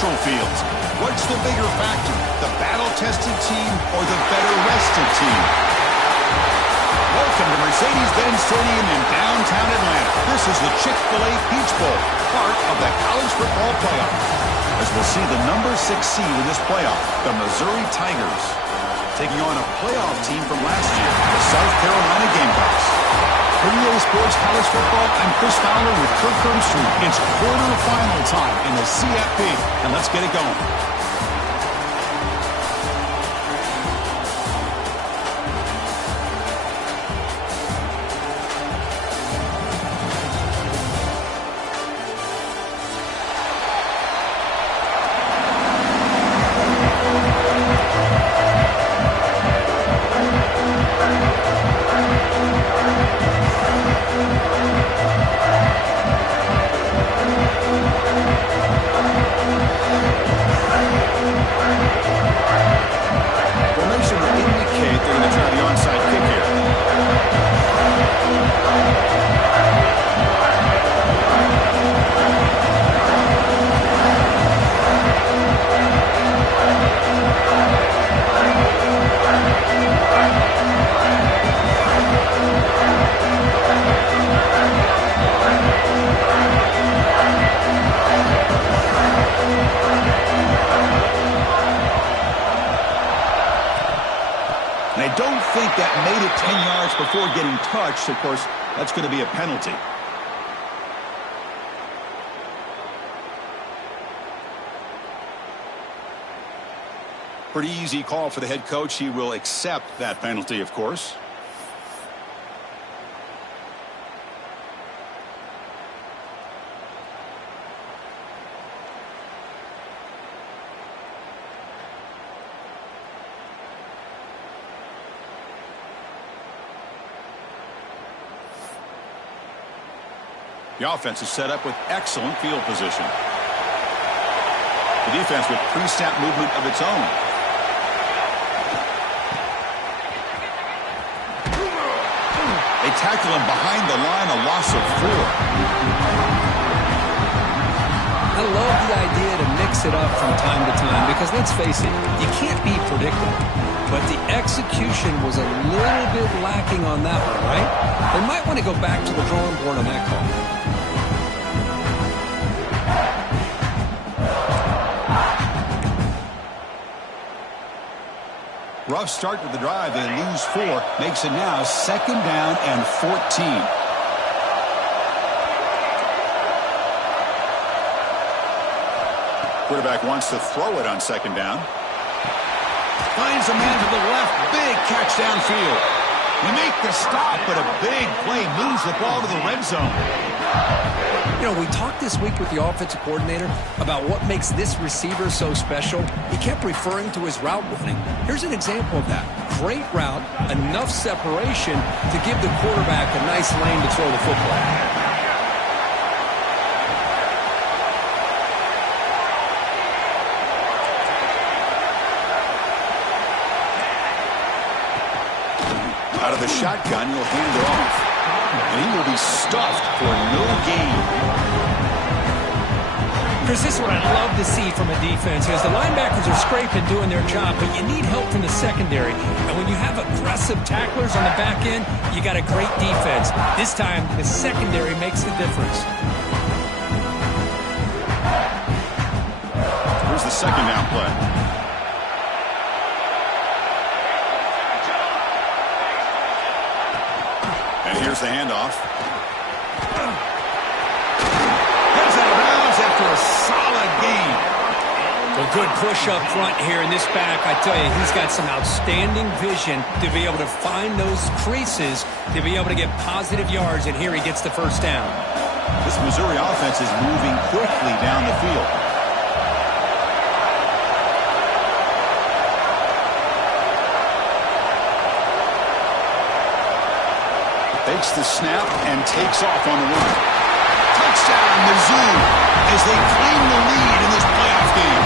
neutral fields. What's the bigger factor, the battle-tested team or the better-rested team? Welcome to Mercedes-Benz Stadium in downtown Atlanta. This is the Chick-fil-A Peach Bowl, part of the college football playoff. As we'll see the number 6 seed in this playoff, the Missouri Tigers, taking on a playoff team from last year, the South Carolina Gamecocks. For EA Sports College Football, I'm Chris Fowler with Kirk Herbstreit. It's quarterfinal time in the CFP, and let's get it going. And I don't think that made it 10 yards before getting touched. Of course, that's going to be a penalty. Pretty easy call for the head coach. He will accept that penalty, of course. The offense is set up with excellent field position. The defense with pre-snap movement of its own. They tackle him behind the line, a loss of 4. I love the idea to mix it up from time to time because, let's face it, you can't be predictable. But the execution was a little bit lacking on that one, right? They might want to go back to the drawing board on that call. Rough start to the drive. They lose 4. Makes it now 2nd down and 14. Quarterback wants to throw it on 2nd down. Finds a man to the left. Big catch downfield. They make the stop, but a big play moves the ball to the red zone. You know, we talked this week with the offensive coordinator about what makes this receiver so special. He kept referring to his route running. Here's an example of that. Great route, enough separation to give the quarterback a nice lane to throw the football. Out of the shotgun, he'll hand it off. And he will be stuffed for no gain. Chris, this is what I love to see from a defense. Because the linebackers are scraping, doing their job, but you need help from the secondary. And when you have aggressive tacklers on the back end, you got a great defense. This time, the secondary makes the difference. Here's the 2nd down play. And here's the handoff. Heads out of bounds after a solid gain. A good push up front here in this back. I tell you, he's got some outstanding vision to be able to find those creases, to be able to get positive yards, and here he gets the 1st down. This Missouri offense is moving quickly down the field. Takes the snap and takes off on the run. Touchdown, Mizzou, as they claim the lead in this playoff game.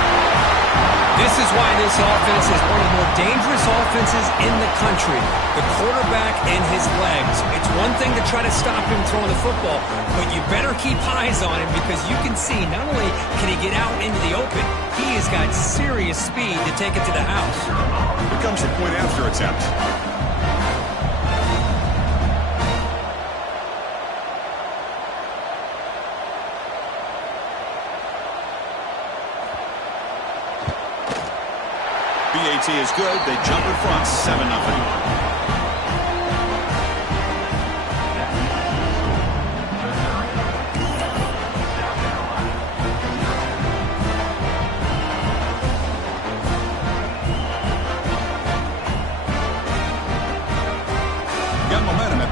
This is why this offense is one of the more dangerous offenses in the country. The quarterback and his legs. It's one thing to try to stop him throwing the football, but you better keep eyes on him because you can see not only can he get out into the open, He has got serious speed to take it to the house. Here comes the point after attempt. BAT is good. They jump in front, 7-0.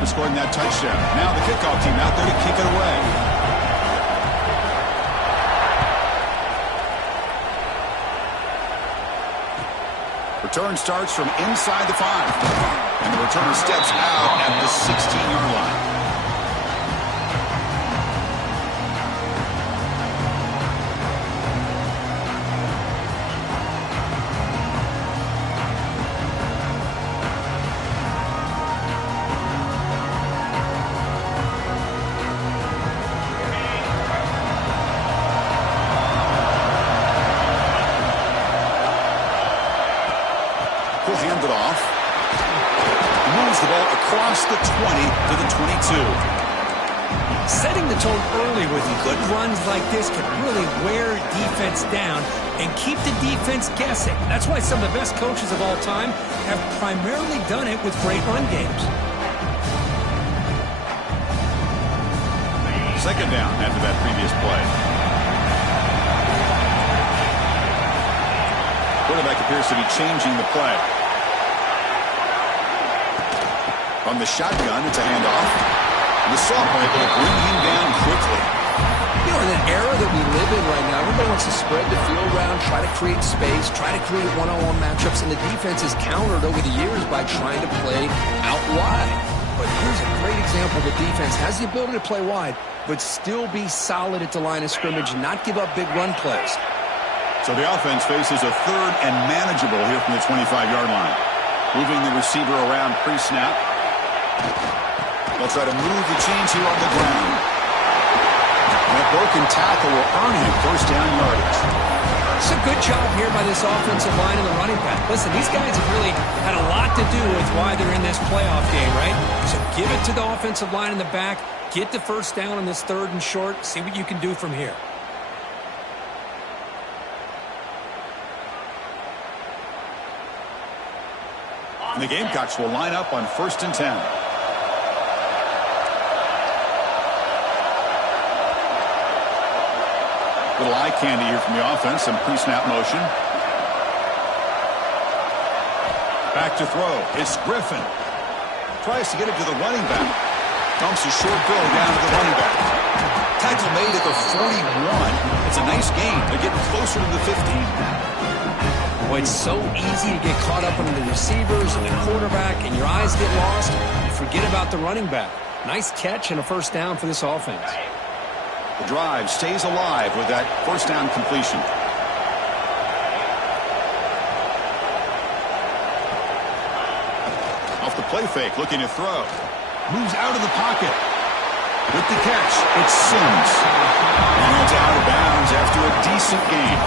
Scoring that touchdown. Now the kickoff team out there to kick it away. Return starts from inside the 5. And the returner steps out at the 16-yard line. He'll hand it off. Moves the ball across the 20 to the 22. Setting the tone early with good runs like this can really wear defense down and keep the defense guessing. That's why some of the best coaches of all time have primarily done it with great run games. Second down after that previous play. Quarterback appears to be changing the play. On the shotgun, it's a handoff. And the sophomore able to bring him down quickly. You know, in an era that we live in right now, everybody wants to spread the field around, try to create space, try to create one-on-one matchups, and the defense is countered over the years by trying to play out wide. But here's a great example. The defense has the ability to play wide, but still be solid at the line of scrimmage, not give up big run plays. So the offense faces a third and manageable here from the 25-yard line. Moving the receiver around pre-snap. They'll try to move the chains here on the ground. And that broken tackle will earn him first down yardage. It's a good job here by this offensive line and the running back. Listen, these guys have really had a lot to do with why they're in this playoff game, right? So give it to the offensive line in the back. Get the first down on this 3rd and short. See what you can do from here. And the Gamecocks will line up on 1st and 10. Little eye candy here from the offense. Some pre-snap motion. Back to throw. It's Griffin. Tries to get it to the running back. Dumps a short throw down to the running back. Tackle made at the 41. It's a nice gain. They're getting closer to the 50. Boy, it's so easy to get caught up in the receivers and the quarterback, and your eyes get lost. You forget about the running back. Nice catch and a first down for this offense. The drive stays alive with that first down completion. Off the play fake, looking to throw. Moves out of the pocket. With the catch, it's Sims. And it's out of bounds after a decent gain.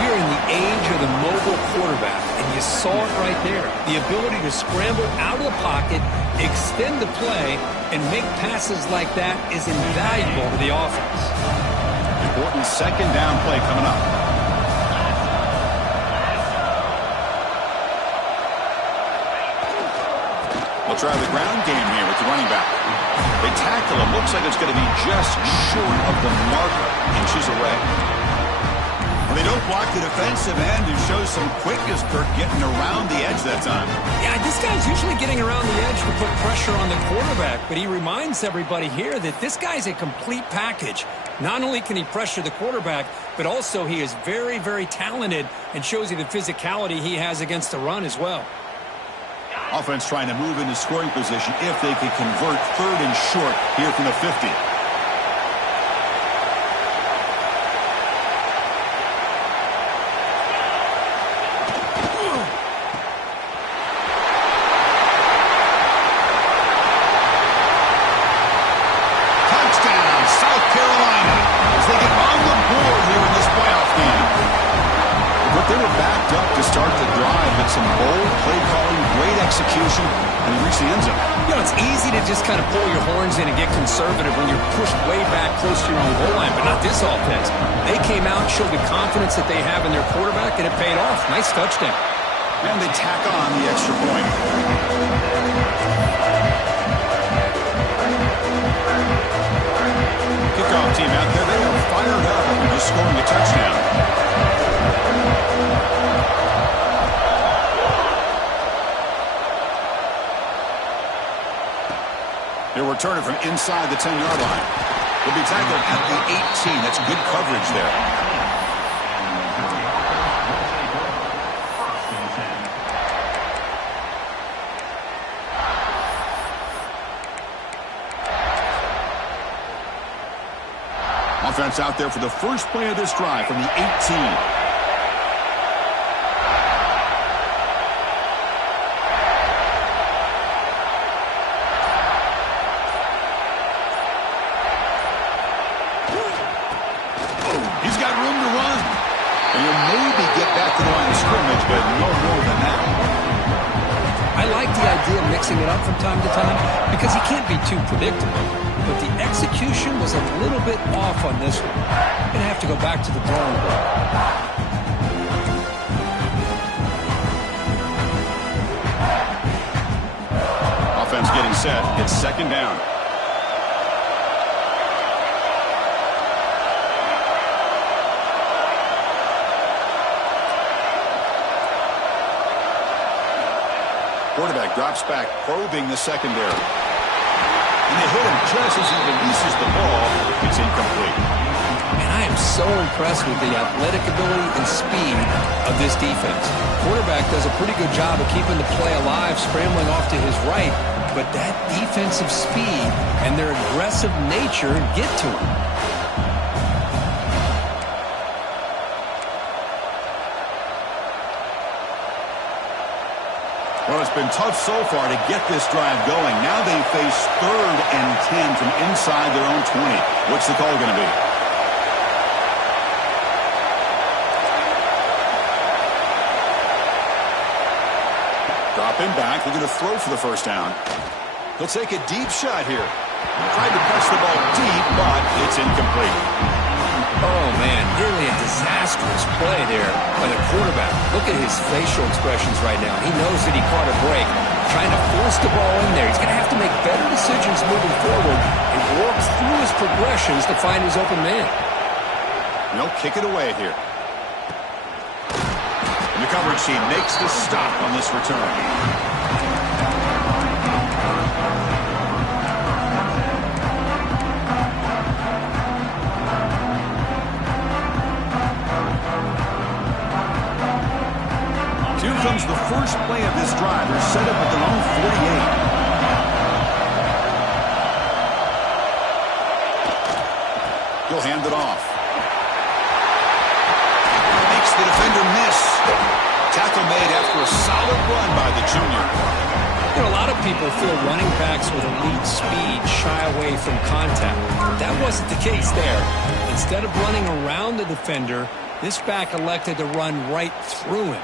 We're in the age of the mobile quarterback, and you saw it right there. The ability to scramble out of the pocket, extend the play, and make passes like that is invaluable to the offense. Important second down play coming up. They'll try the ground game here with the running back. They tackle him. Looks like it's going to be just short of the marker, inches away. They don't block the defensive end and show some quickness, Kirk, getting around the edge that time. Yeah, this guy's usually getting around the edge to put pressure on the quarterback, but he reminds everybody here that this guy's a complete package. Not only can he pressure the quarterback, but also he is very, very talented and shows you the physicality he has against the run as well. Offense trying to move into scoring position if they can convert 3rd and short here from the 50. Touchdown, South Carolina, as they get on the board here in this playoff game. They were backed up to start the drive, but some bold play calling, great execution, and they reached the end zone. You know, it's easy to just kind of pull your horns in and get conservative when you're pushed way back close to your own goal line, but not this offense. They came out and showed the confidence that they have in their quarterback, and it paid off. Nice touchdown. And they tack on the extra point. Kickoff team out there, they are fired up after just scoring a touchdown. He'll return it from inside the 10-yard line. He'll be tackled at the 18. That's good coverage there. Offense out there for the first play of this drive from the 18. Mixing it up from time to time because he can't be too predictable. But the execution was a little bit off on this one. Gonna have to go back to the drawing board. Offense getting set. It's second down. Quarterback drops back, probing the secondary. And they hit him just as he releases the ball. It's incomplete. And I am so impressed with the athletic ability and speed of this defense. Quarterback does a pretty good job of keeping the play alive, scrambling off to his right. But that defensive speed and their aggressive nature get to him. Well, it's been tough so far to get this drive going. Now they face 3rd and 10 from inside their own 20. What's the call going to be? Dropping back. They're going to throw for the first down. He'll take a deep shot here. Tried to press the ball deep, but it's incomplete. Oh, man, nearly a disastrous play there by the quarterback. Look at his facial expressions right now. He knows that he caught a break, trying to force the ball in there. He's going to have to make better decisions moving forward and work through his progressions to find his open man. No, kick it away here. And the coverage team makes the stop on this return. Comes the first play of this drive. They're set up at their own 48. He'll hand it off. Makes the defender miss. Tackle made after a solid run by the junior. You know, a lot of people feel running backs with elite speed shy away from contact. But that wasn't the case there. Instead of running around the defender, this back elected to run right through him.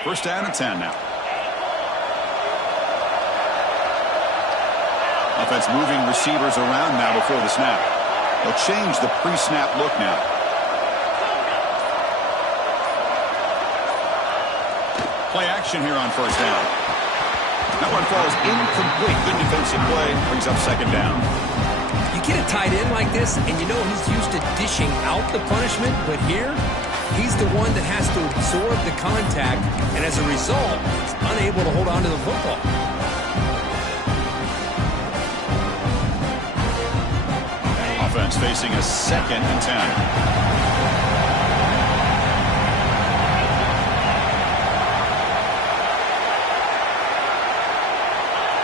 First down and 10 now. Offense moving receivers around now before the snap. They'll change the pre-snap look now. Play action here on first down. That one falls incomplete. Good defensive play. Brings up second down. You get a tight end like this, and you know he's used to dishing out the punishment, but here, he's the one that has to absorb the contact, and as a result, he's unable to hold on to the football. Offense facing a second and 10.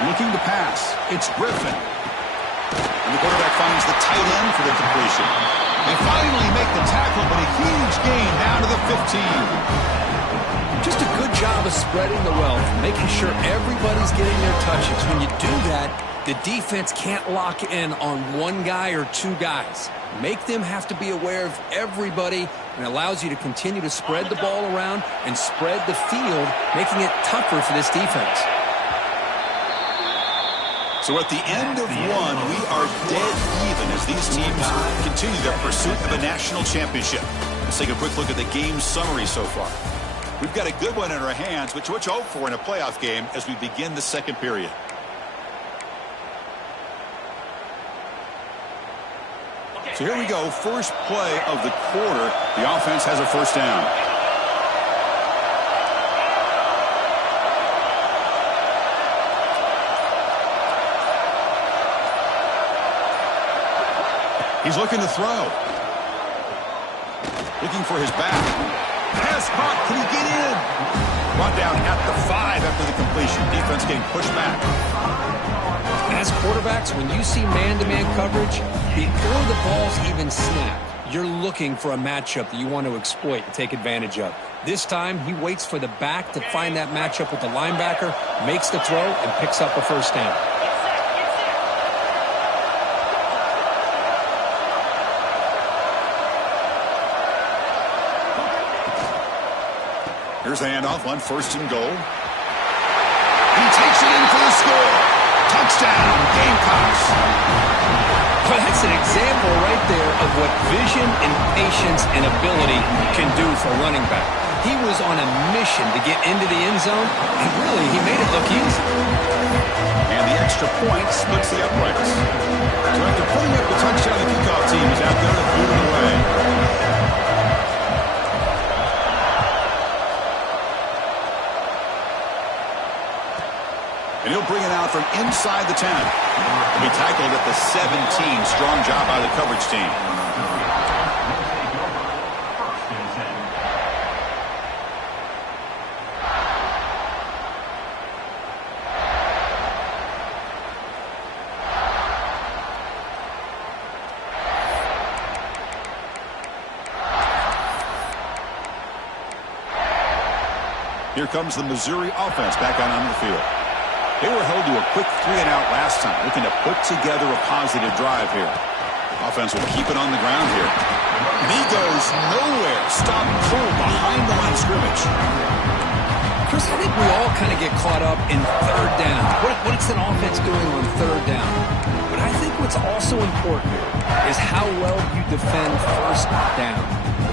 Looking to pass. It's Griffin. And the quarterback finds the tight end for the completion. They finally make the tackle, but a huge gain down to the 15. Just a good job of spreading the wealth, making sure everybody's getting their touches. When you do that, the defense can't lock in on one guy or two guys. Make them have to be aware of everybody, and it allows you to continue to spread the ball around and spread the field, making it tougher for this defense. So at the end of one, we are dead even as these teams continue their pursuit of a national championship. Let's take a quick look at the game summary so far. We've got a good one in our hands, which what you hope for in a playoff game as we begin the second period. So here we go, first play of the quarter. The offense has a first down. He's looking to throw. Looking for his back. Pass caught. Can he get in? Brought down at the 5 after the completion. Defense getting pushed back. As quarterbacks, when you see man-to-man coverage, before the ball's even snapped, you're looking for a matchup that you want to exploit and take advantage of. This time, he waits for the back to find that matchup with the linebacker, makes the throw, and picks up a first down. Here's the handoff on first and goal. He takes it in for the score. Touchdown, Gamecocks. Well, that's an example right there of what vision and patience and ability can do for a running back. He was on a mission to get into the end zone, and really, he made it look easy. And the extra point splits the uprights. So after putting up the touchdown, the kickoff team is out there to boot it away. And he'll bring it out from inside the 10. He'll be tackled at the 17. Strong job by the coverage team. Here comes the Missouri offense back out onto the field. They were held to a quick 3-and-out last time, looking to put together a positive drive here. The offense will keep it on the ground here. And he goes nowhere. Stop pull behind the line of scrimmage. Chris, I think we all kind of get caught up in third down. What's an offense doing on third down? But I think what's also important is how well you defend first down.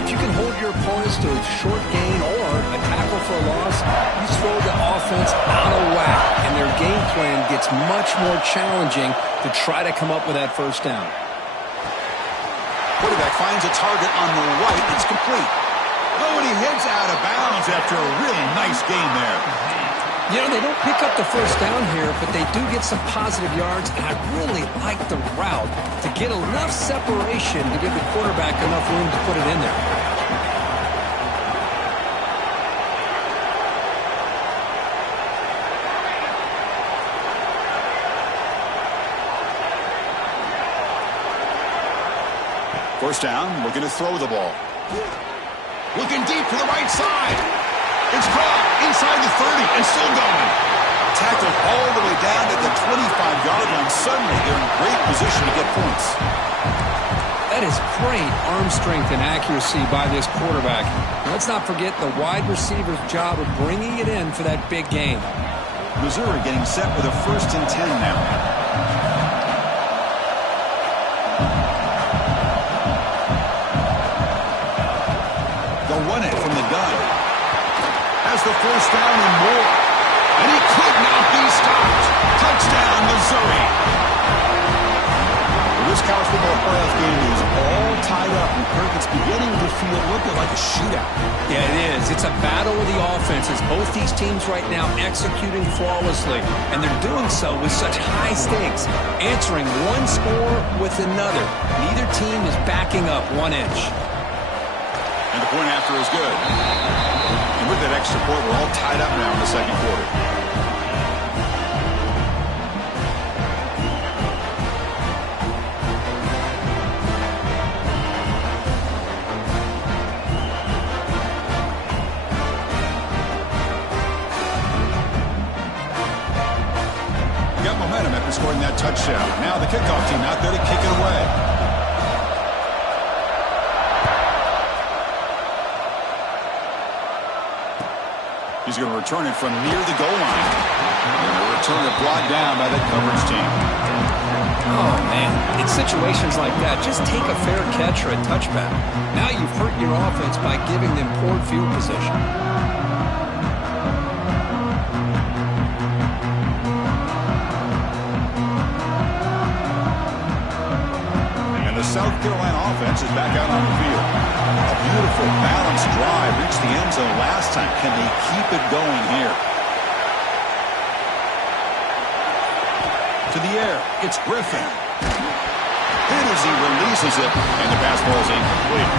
If you can hold your opponents to a short gain or a tackle for a loss, you throw the offense out of whack, and their game plan gets much more challenging to try to come up with that first down. Quarterback finds a target on the right. It's complete. Oh, and he heads out of bounds after a really nice game there. You know, they don't pick up the first down here, but they do get some positive yards, and I really like the route to get enough separation to give the quarterback enough room to put it in there. First down, looking to throw the ball. Looking deep to the right side. It's caught inside the 30 and still going. Tackled all the way down at the 25-yard line. Suddenly, they're in great position to get points. That is great arm strength and accuracy by this quarterback. Let's not forget the wide receiver's job of bringing it in for that big game. Missouri getting set with a 1st and 10 now. They'll run it from the gun. Has the first down and more. And he could not be stopped. Touchdown, Missouri. Well, this college football playoff game is all tied up. And Kirk, it's beginning to feel a little bit like a shootout. Yeah, it is. It's a battle of the offenses. Both these teams right now executing flawlessly. And they're doing so with such high stakes. Answering one score with another. Neither team is backing up 1 inch. And the point after is good. And with that extra point, we're all tied up now in the second quarter. got momentum after scoring that touchdown. Now the kickoff team out there to kick it away. He's going to return it from near the goal line. And the return it brought down by the coverage team. Oh, man. In situations like that, just take a fair catch or a touchback. Now you've hurt your offense by giving them poor field position. And the South Carolina offense is back out on the field. A beautiful, balanced drive reached the end zone last time. Can they keep it going here? To the air, it's Griffin. Hit as he releases it, and the pass ball is incomplete.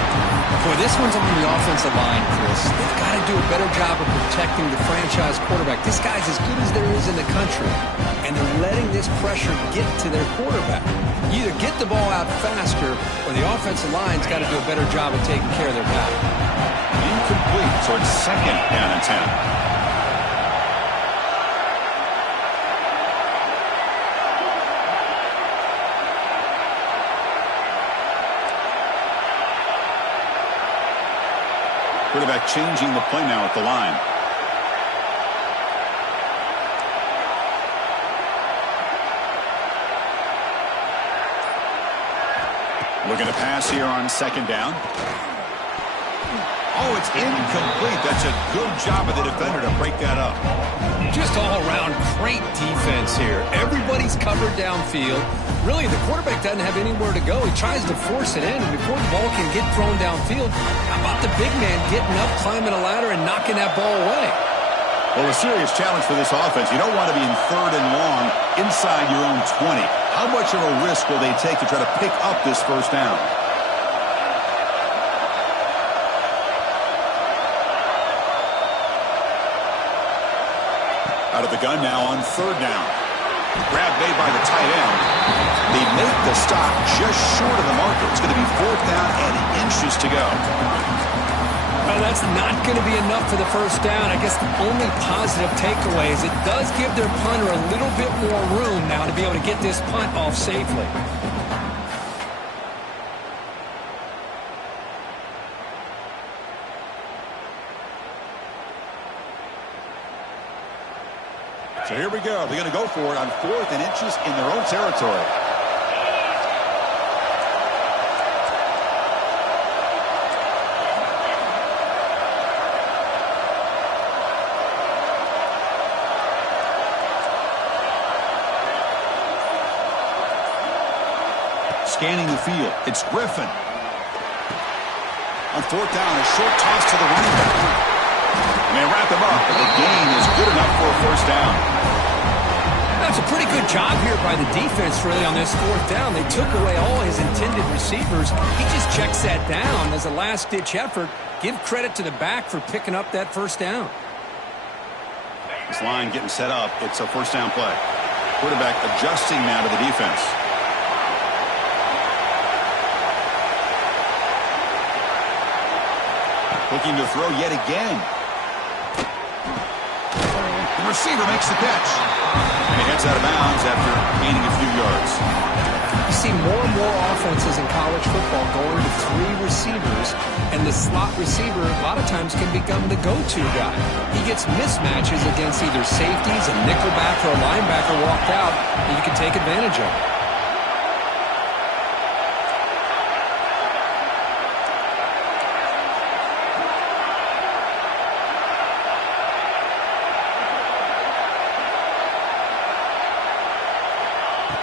Boy, this one's on the offensive line, Chris. They've got to do a better job of protecting the franchise quarterback. This guy's as good as there is in the country, and they're letting this pressure get to their quarterback. You either get the ball out faster, or the offensive line's got to do a better job of taking care of their guy. Incomplete, so it's second down and 10. Quarterback changing the play now at the line. Looking to pass here on second down. Oh, it's incomplete. That's a good job of the defender to break that up. Just all around great defense here. Everybody's covered downfield. Really, the quarterback doesn't have anywhere to go. He tries to force it in, and before the ball can get thrown downfield, how about the big man getting up, climbing a ladder, and knocking that ball away? Well, a serious challenge for this offense. You don't want to be in third and long inside your own 20. How much of a risk will they take to try to pick up this first down? Out of the gun now on third down. Grab made by the tight end. They make the stop just short of the marker. It's going to be fourth down and inches to go. Well, that's not going to be enough for the first down. I guess the only positive takeaway is it does give their punter a little bit more room now to be able to get this punt off safely. So here we go. They're going to go for it on fourth and inches in their own territory. Scanning the field. It's Griffin. On fourth down, a short toss to the running back. And they wrap him up, but the gain is good enough for a first down. That's a pretty good job here by the defense, really, on this fourth down. They took away all his intended receivers. He just checks that down as a last-ditch effort. Give credit to the back for picking up that first down. This line getting set up. It's a first down play. Quarterback adjusting now to the defense. Looking to throw yet again. The receiver makes the catch. And he heads out of bounds after gaining a few yards. You see more and more offenses in college football going to three receivers, and the slot receiver a lot of times can become the go-to guy. He gets mismatches against either safeties, a nickelback, or a linebacker walked out, and you can take advantage of it.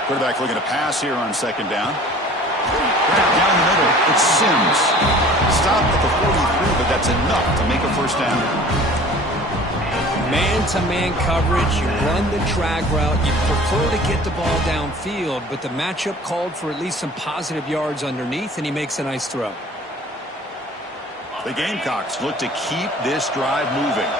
Quarterback looking to pass here on second down. Right down the middle, it's Sims. Stopped at the 43, but that's enough to make a first down. Man-to-man coverage, you run the drag route, you prefer to get the ball downfield, but the matchup called for at least some positive yards underneath, and he makes a nice throw. The Gamecocks look to keep this drive moving.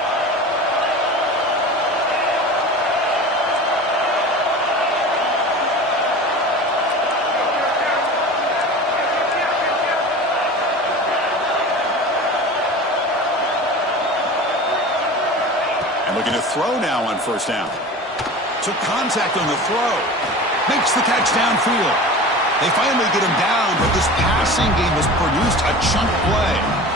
Looking to throw now on first down. Took contact on the throw. Makes the catch downfield. They finally get him down, but this passing game has produced a chunk play.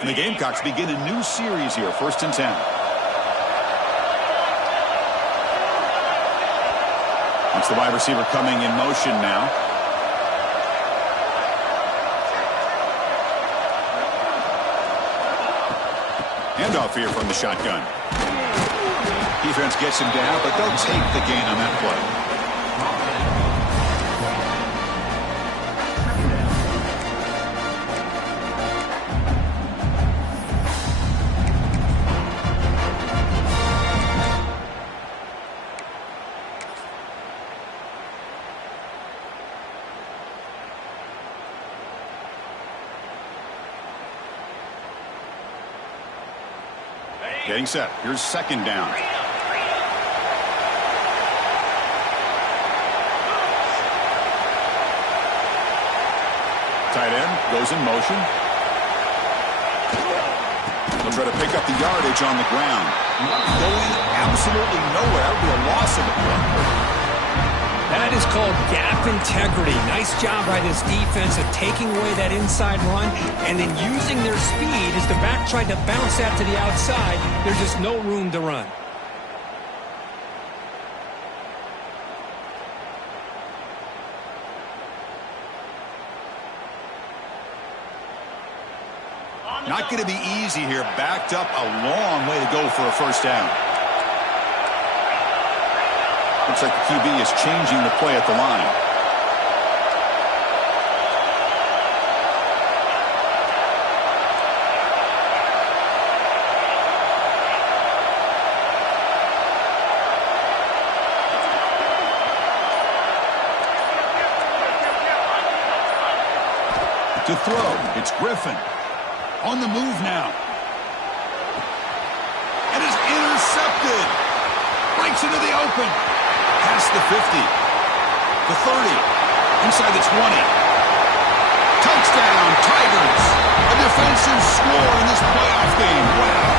And the Gamecocks begin a new series here, 1st and 10. It's the wide receiver coming in motion now. Handoff here from the shotgun. Defense gets him down, but they'll take the gain on that play. Getting set. Here's 2nd down. Tight end goes in motion. He'll try to pick up the yardage on the ground. Going absolutely nowhere. That would be a loss of a play. That is called gap integrity. Nice job by this defense of taking away that inside run and then using their speed as the back tried to bounce that to the outside. There's just no room to run. Not going to be easy here. Backed up a long way to go for a 1st down. Looks like the QB is changing the play at the line. To throw, it's Griffin. On the move now. And is intercepted. Breaks into the open. Past the 50. The 30. Inside the 20. Touchdown, Tigers. A defensive score in this playoff game. Wow.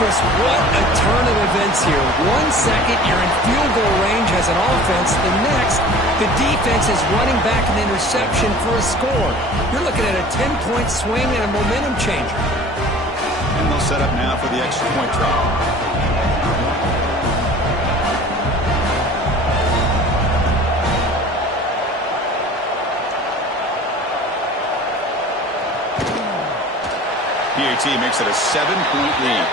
Chris, what a turn of events here. 1 second, you're in field goal range as an offense. The next, the defense is running back an interception for a score. You're looking at a 10-point swing and a momentum changer. And they'll set up now for the extra point try. PAT makes it a 7-point lead.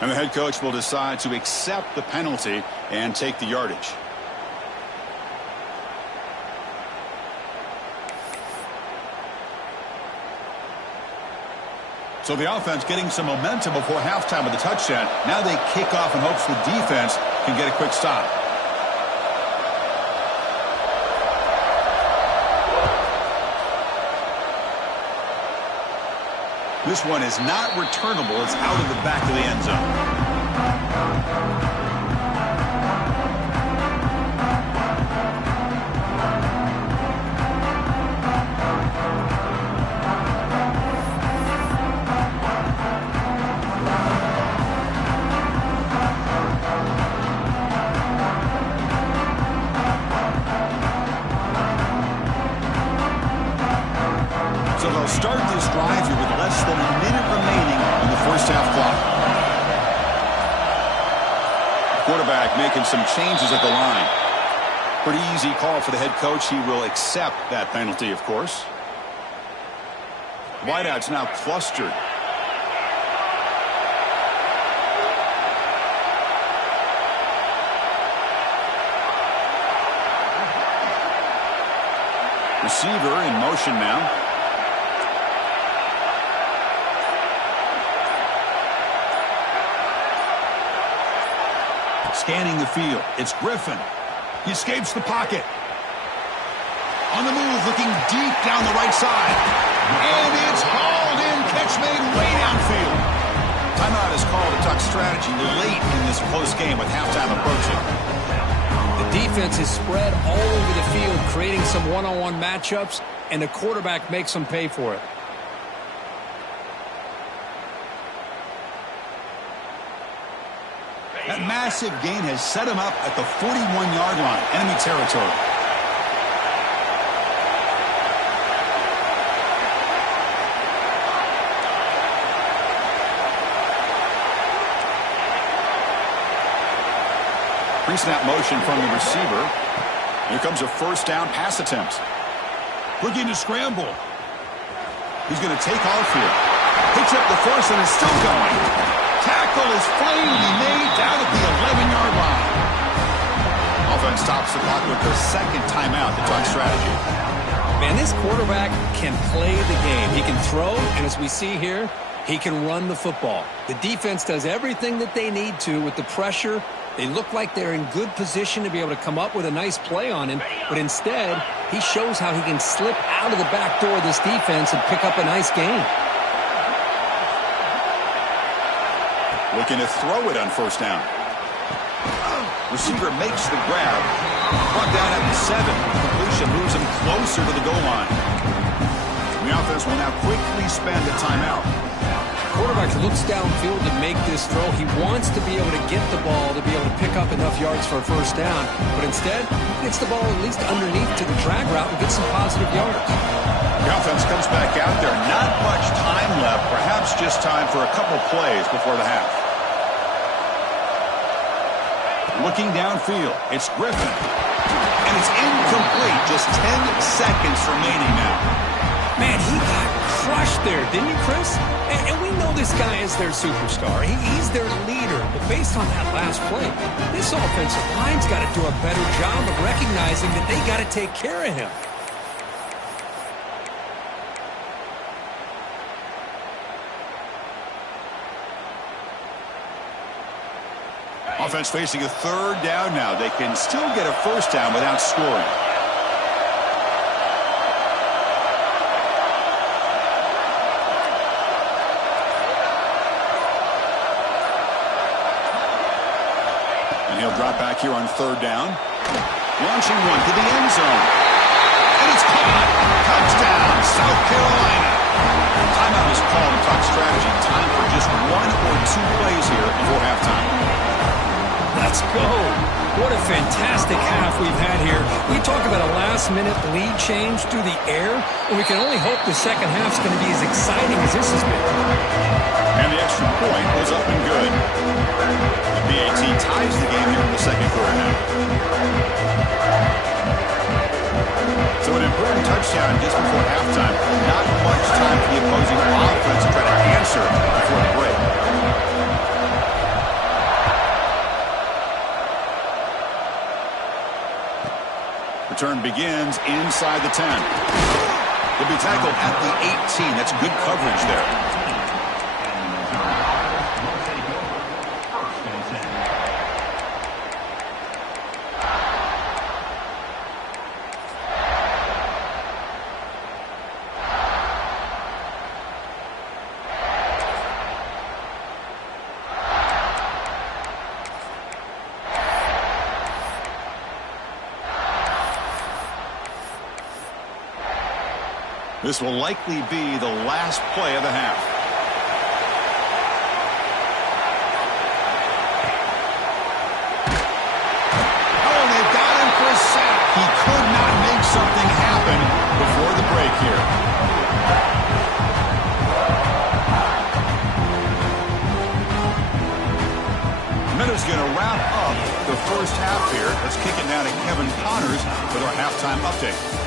And the head coach will decide to accept the penalty and take the yardage. So the offense getting some momentum before halftime with the touchdown. Now they kick off in hopes the defense can get a quick stop. This one is not returnable. It's out of the back of the end zone. So they'll start this drive here with less than a minute remaining on the first half clock. Quarterback making some changes at the line. Pretty easy call for the head coach. He will accept that penalty, of course. Wideouts now clustered. Receiver in motion now. Scanning the field, it's Griffin. He escapes the pocket. On the move, looking deep down the right side. And it's hauled in, catch made way downfield. Timeout is called to talk strategy late in this close game with halftime approaching. The defense is spread all over the field, creating some one-on-one matchups, and the quarterback makes them pay for it. That massive gain has set him up at the 41-yard line, enemy territory. Pre-snap motion from the receiver. Here comes a first down pass attempt. Looking to scramble. He's going to take off here. Picks up the force and is still going. Tackle is finally made down at the 11-yard line. Offense stops the clock with their second timeout to talk strategy. Man, this quarterback can play the game. He can throw, and as we see here, he can run the football. The defense does everything that they need to with the pressure. They look like they're in good position to be able to come up with a nice play on him, but instead, he shows how he can slip out of the back door of this defense and pick up a nice gain. Looking to throw it on first down. Receiver makes the grab. Brought down at the 7. Completion moves him closer to the goal line. The offense will now quickly spend a timeout. Quarterback looks downfield to make this throw. He wants to be able to get the ball to be able to pick up enough yards for a first down, but instead, he gets the ball at least underneath to the drag route and gets some positive yards. The offense comes back out there. Not much time left. Perhaps just time for a couple plays before the half. Looking downfield, it's Griffin. And it's incomplete. Just 10 seconds remaining now. Man, he got crushed there, didn't you, Chris? And we know this guy is their superstar. He's their leader. But based on that last play, this offensive line's got to do a better job of recognizing that they got to take care of him. Offense facing a third down now. They can still get a first down without scoring. And he'll drop back here on third down. Launching one to the end zone. And it's caught. Touchdown, South Carolina. Timeout is called to talk strategy. Time for just 1 or 2 plays here before halftime. Let's go. What a fantastic half we've had here. We talk about a last-minute lead change through the air, and we can only hope the second half's going to be as exciting as this has been. And the extra point was up and good. The BAT ties the game here in the second quarter now. So an important touchdown just before halftime. Not much time for the opposing offense to try to answer before the break. Return begins inside the 10. He'll be tackled at the 18. That's good coverage there. This will likely be the last play of the half. Oh, they've got him for a sack. He could not make something happen before the break here. Minutes going to wrap up the first half here. Let's kick it now to Kevin Connors with our halftime update.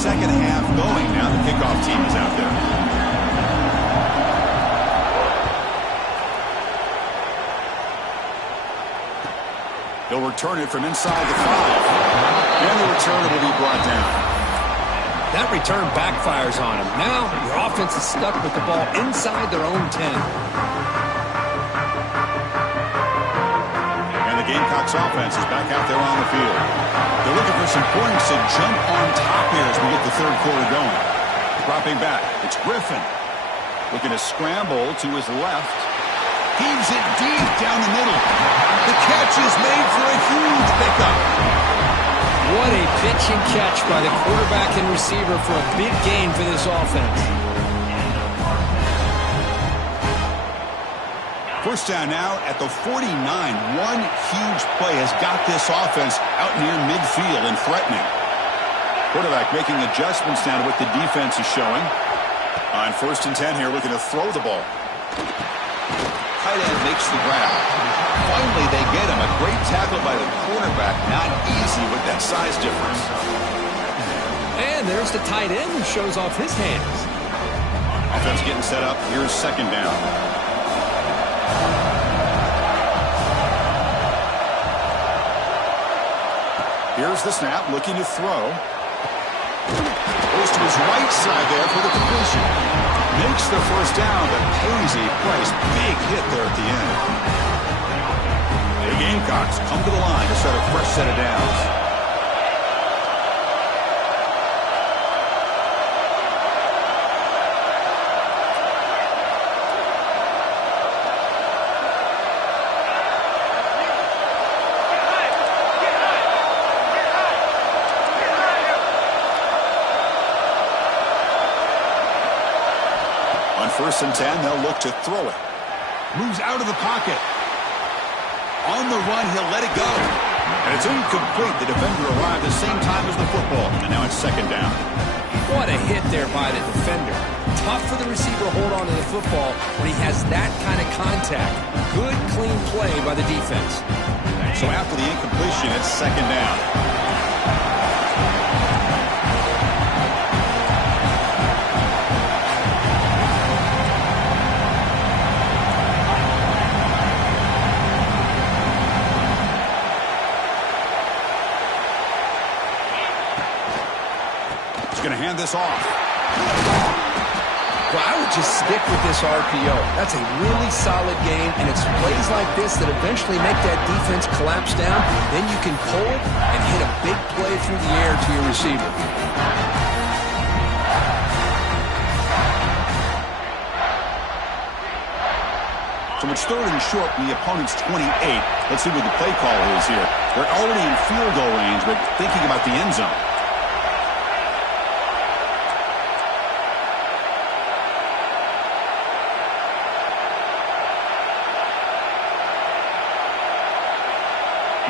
second half going. Now the kickoff team is out there. He'll return it from inside the 5. And the return will be brought down. That return backfires on him. Now your offense is stuck with the ball inside their own 10. And the Gamecocks offense is back out there on the field. They're looking for some points to jump on top here as we get the third quarter going. Dropping back, it's Griffin. Looking to scramble to his left. Heaves it deep down the middle. The catch is made for a huge pickup. What a pitch and catch by the quarterback and receiver for a big gain for this offense. First down now at the 49. One huge play has got this offense out near midfield and threatening. Quarterback making adjustments now to what the defense is showing. On 1st and 10 here, looking to throw the ball. Tight end makes the grab. Finally, they get him. A great tackle by the quarterback. Not easy with that size difference. And there's the tight end who shows off his hands. Offense getting set up. Here's second down. Here's the snap, looking to throw. Goes to his right side there for the completion. Makes the first down, but pays a price. Big hit there at the end. The Gamecocks come to the line to start a fresh set of downs. On 1st and 10, they'll look to throw it. Moves out of the pocket. On the run, he'll let it go. And it's incomplete. The defender arrived the same time as the football. And now it's second down. What a hit there by the defender. Tough for the receiver to hold on to the football when he has that kind of contact. Good, clean play by the defense. So after the incompletion, it's second down. Going to hand this off. Well, I would just stick with this RPO. That's a really solid game, and it's plays like this that eventually make that defense collapse down. Then you can pull it and hit a big play through the air to your receiver. So it's 3rd and short from the opponent's 28. Let's see what the play call is here. They're already in field goal range, but thinking about the end zone.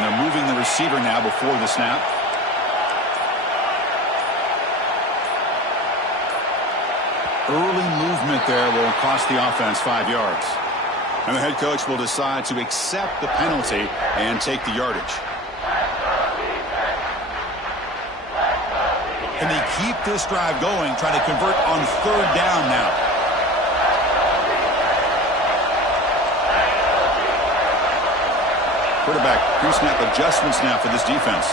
And they're moving the receiver now before the snap. Early movement there will cost the offense 5 yards. And the head coach will decide to accept the penalty and take the yardage. Can they keep this drive going, trying to convert on 3rd down now? Quarterback, pre-snap adjustments now for this defense.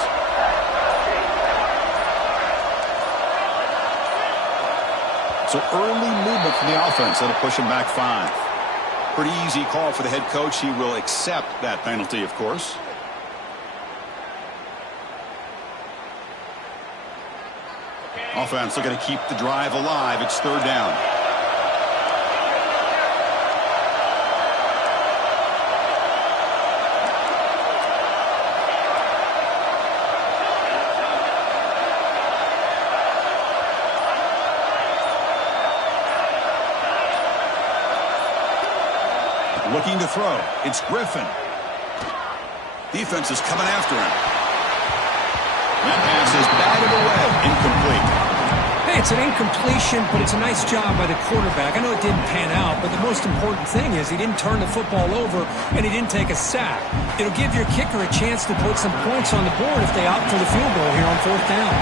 So early movement from the offense that'll push him back 5. Pretty easy call for the head coach. He will accept that penalty, of course. Offense looking to keep the drive alive. It's 3rd down. Looking to throw. It's Griffin. Defense is coming after him. That pass is batted away. Incomplete. it's an incompletion, but it's a nice job by the quarterback. I know it didn't pan out, but the most important thing is he didn't turn the football over and he didn't take a sack. It'll give your kicker a chance to put some points on the board if they opt for the field goal here on 4th down.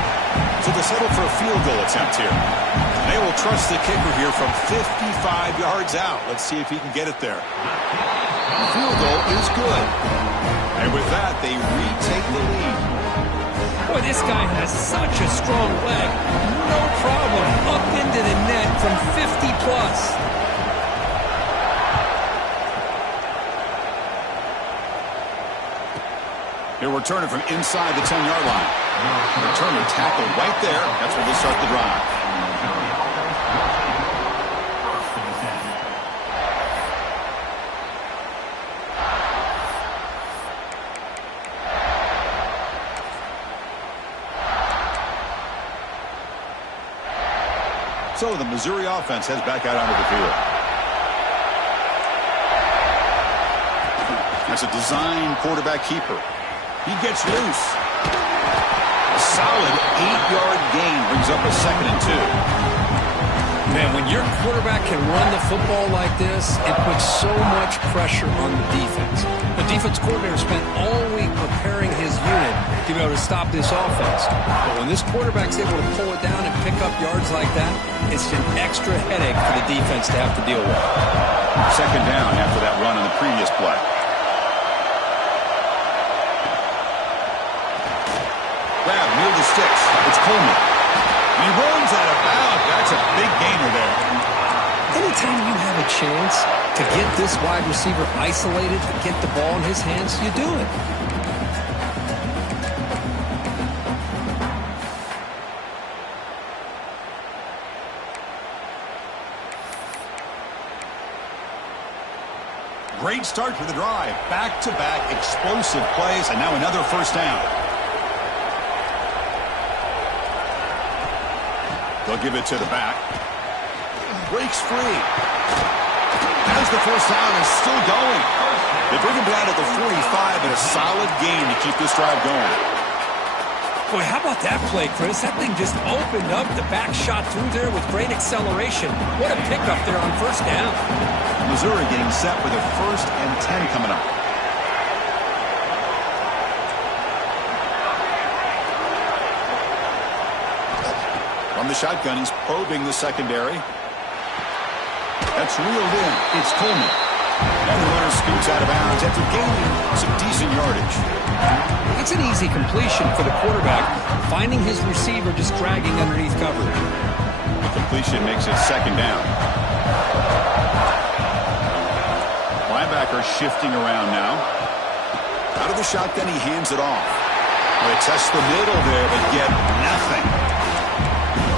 So they settle for a field goal attempt here. They will trust the kicker here from 55 yards out. Let's see if he can get it there. The field goal is good. And with that, they retake the lead. Boy, this guy has such a strong leg. No problem. Up into the net from 50 plus. He'll return it from inside the 10-yard line. Return and tackle right there. That's where they start the drive. So the Missouri offense heads back out onto the field. That's a design quarterback keeper. He gets loose. A solid 8-yard gain brings up a 2nd and 2. Man, when your quarterback can run the football like this, it puts so much pressure on the defense. The defense coordinator spent all week preparing his unit to be able to stop this offense. But when this quarterback's able to pull it down and pick up yards like that, it's an extra headache for the defense to have to deal with. 2nd down after that run on the previous play. Grab near the sticks. It's Coleman. He runs out of bounds. That's a big gainer there. Anytime you have a chance to get this wide receiver isolated and get the ball in his hands, you do it. Great start for the drive. Back-to-back explosive plays, and now another 1st down. They'll give it to the back. Breaks free. As the 1st down is still going. They bring him down at the 45, and a solid gain to keep this drive going. Boy, how about that play, Chris? That thing just opened up. The back shot through there with great acceleration. What a pickup there on 1st down. Missouri getting set with a 1st and 10 coming up. From the shotgun, he's probing the secondary. That's reeled in. It's Coleman. And the runner scoots out of bounds after gaining some decent yardage. It's an easy completion for the quarterback, finding his receiver just dragging underneath coverage. The completion makes it 2nd down. Linebacker shifting around now. Out of the shotgun, he hands it off. They test the middle there, but get nothing.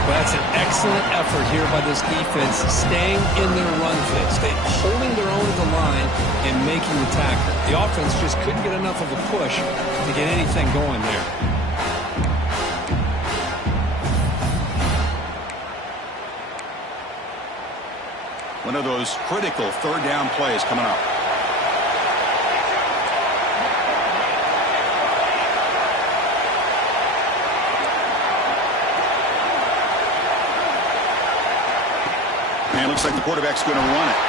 Well, that's an excellent effort here by this defense, staying in their run fit, holding their own at the line and making the tackle. The offense just couldn't get enough of a push to get anything going there. One of those critical 3rd down plays coming up. And it looks like the quarterback's going to run it.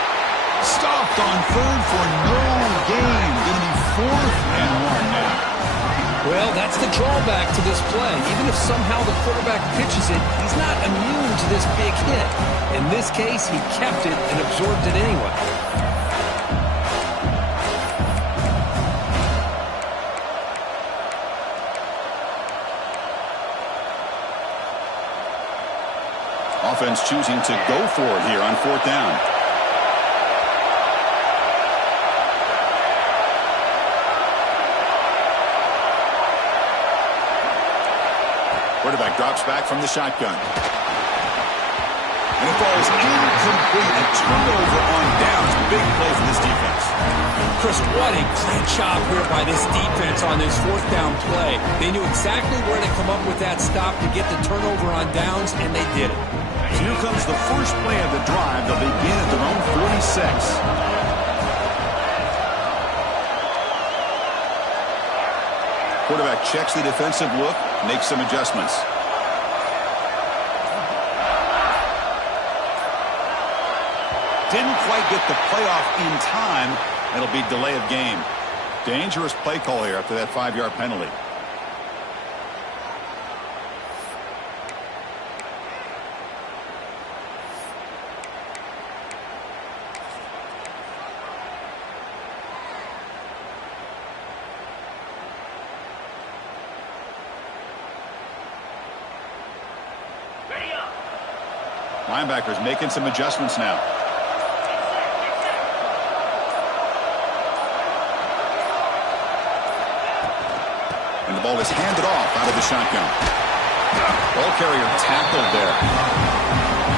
Stopped on 3rd for no gain. Going to be 4th and 1 now. Well, that's the drawback to this play. Even if somehow the quarterback pitches it, he's not immune to this big hit. In this case, he kept it and absorbed it anyway. Offense choosing to go for it here on 4th down. Quarterback drops back from the shotgun. And it falls incomplete. A turnover on downs. Big play for this defense. Chris, what a great job here by this defense on this 4th down play. They knew exactly where to come up with that stop to get the turnover on downs, and they did it. So here comes the first play of the drive. They'll begin at their own 46. Quarterback checks the defensive look, makes some adjustments. Didn't quite get the playoff in time. It'll be delay of game. Dangerous play call here after that 5-yard penalty. Linebackers making some adjustments now. And the ball is handed off out of the shotgun. Ball carrier tackled there.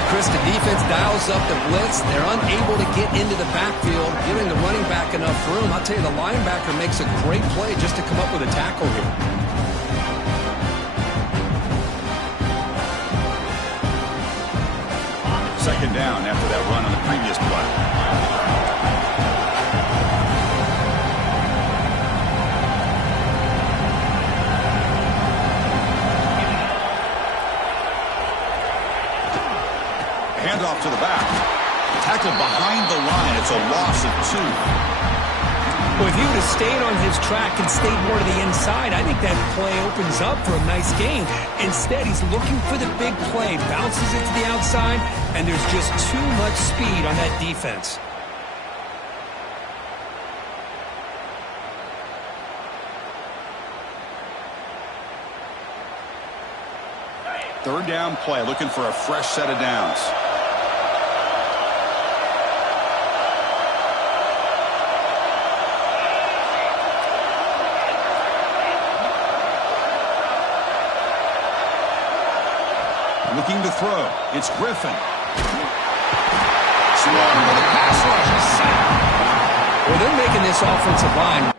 Chris, the defense dials up the blitz. They're unable to get into the backfield, giving the running back enough room. I'll tell you, the linebacker makes a great play just to come up with a tackle here. Second down after that run on the previous play. Handoff to the back. Tackled behind the line. It's a loss of 2. Well, if he would have stayed on his track and stayed more to the inside, I think that play opens up for a nice gain. Instead, he's looking for the big play, bounces it to the outside, and there's just too much speed on that defense. Third down play, looking for a fresh set of downs. Looking to throw. It's Griffin. Slaughter with a pass rush. Sack. Well, they're making this offensive line.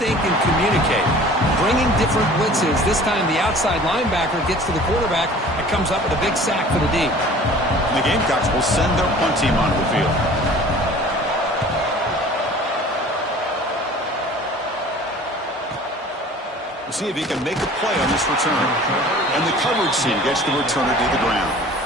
Think and communicate. Bringing different blitzes. This time the outside linebacker gets to the quarterback and comes up with a big sack for the D. And the Gamecocks will send their punt team onto the field. We'll see if he can make a play on this return. And the coverage team gets the returner to the ground.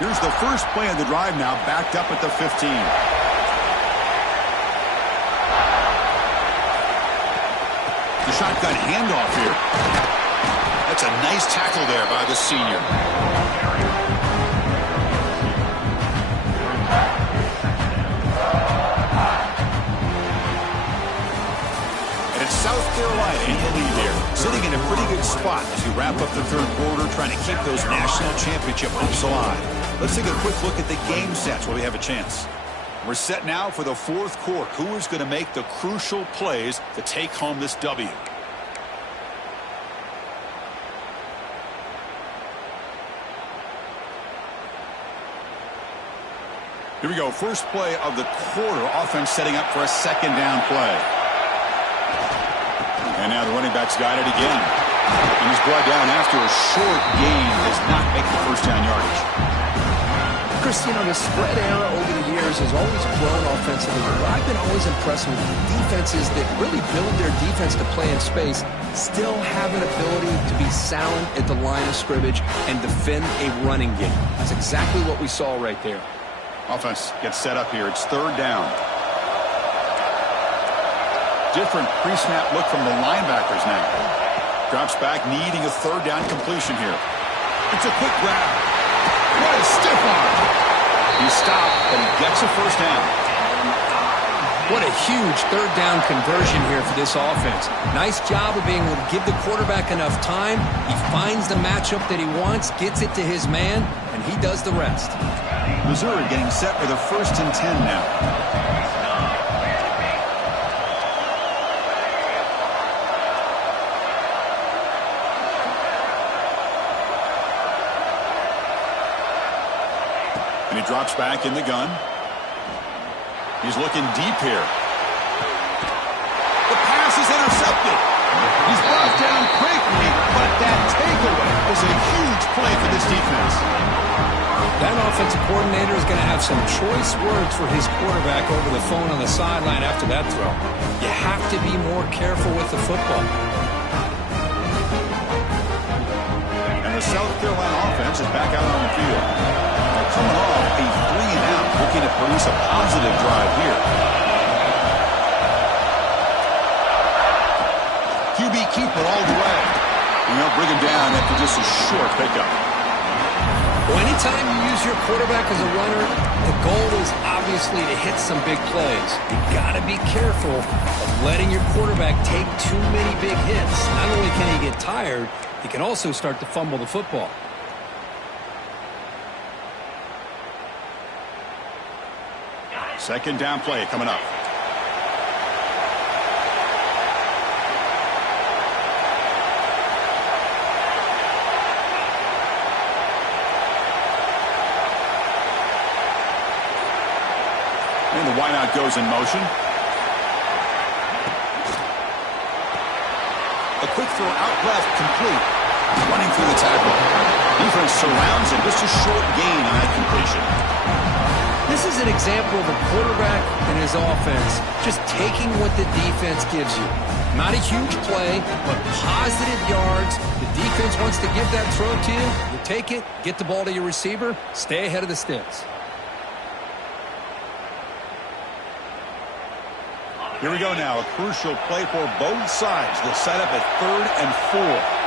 Here's the first play of the drive now, backed up at the 15. The shotgun handoff here. That's a nice tackle there by the senior. And it's South Carolina in the lead here, sitting in a pretty good spot as we wrap up the third quarter, trying to keep those national championship hopes alive. Let's take a quick look at the game sets while we have a chance. We're set now for the fourth quarter. Who is going to make the crucial plays to take home this W? Here we go. First play of the quarter. Offense setting up for a second down play. And now the running back's got it again. And he's brought down after a short gain. Does not make the first down yardage. Chris, you know, the spread era over the years has always grown offensively, but I've been always impressed with defenses that really build their defense to play in space, still have an ability to be sound at the line of scrimmage and defend a running game. That's exactly what we saw right there. Offense gets set up here. It's third down. Different pre-snap look from the linebackers now. Drops back, needing a third down completion here. It's a quick grab. What a stiff arm. He stopped, but he gets a first down. What a huge third down conversion here for this offense. Nice job of being able to give the quarterback enough time. He finds the matchup that he wants, gets it to his man, and he does the rest. Missouri getting set for the 1st and 10 now. And he drops back in the gun. He's looking deep here. The pass is intercepted. He's brought down quickly, but that takeaway was a huge play for this defense. That offensive coordinator is going to have some choice words for his quarterback over the phone on the sideline after that throw. You have to be more careful with the football. And the South Carolina offense is back out on the field. They're coming off a 3-and-out, looking to produce a positive drive here. QB keeper all the way. And they'll bring him down after just a short pickup. Well, anytime you use your quarterback as a runner, the goal is obviously to hit some big plays. You got to be careful of letting your quarterback take too many big hits. Not only can he get tired, he can also start to fumble the football. Second down play coming up. And the wideout goes in motion. A quick throw out left, complete. Running through the tackle. Defense surrounds him. Just a short gain on that completion. This is an example of a quarterback and his offense just taking what the defense gives you. Not a huge play, but positive yards. The defense wants to give that throw to you. You take it, get the ball to your receiver, stay ahead of the sticks. Here we go now. A crucial play for both sides. They'll set up at 3rd and 4.